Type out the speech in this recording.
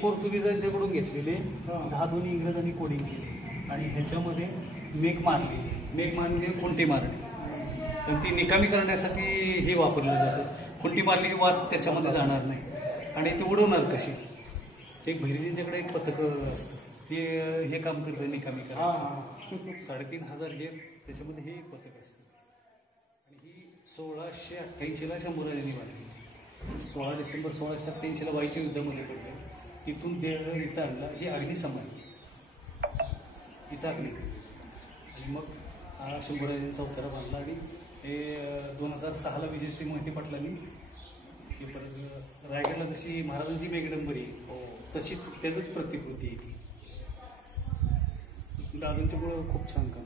पोर्तुगीजांच्याकडून घेतलेले 10 दोन्ही इंग्रजांनी कोडिंग केले आणि ह्याच्यामध्ये मेघ मारणे खुंटी मारणे, तर ती निकामी करण्यासाठी हे वापरलं जातं. खुंटी मारली की वाद त्याच्यामध्ये जाणार नाही आणि ते उडवणार कशी. एक भैरजींच्याकडे एक पथकं असतं, ते हे काम करतं निकामी करायचं. 3500 हेर त्याच्यामध्ये हे एक पथक असतं आणि ही 1688ला शंभूराजांनी बांधली. 16 डिसेंबर 1687ला वाईच्या युद्धामध्ये पडले. तिथून देह इथं आणला, ही अगदी समान इथं आणली आणि मग हा शंभूराजांचा अवतारा बांधला आणि हे 2006ला विजयसिंह मोहिते पाटलांनी हे परत रायगडला जशी महाराजांची मेघडंबरी तशीच त्याचंच प्रतिकृती आहे ती. दादांच्यामुळं खूप छान काम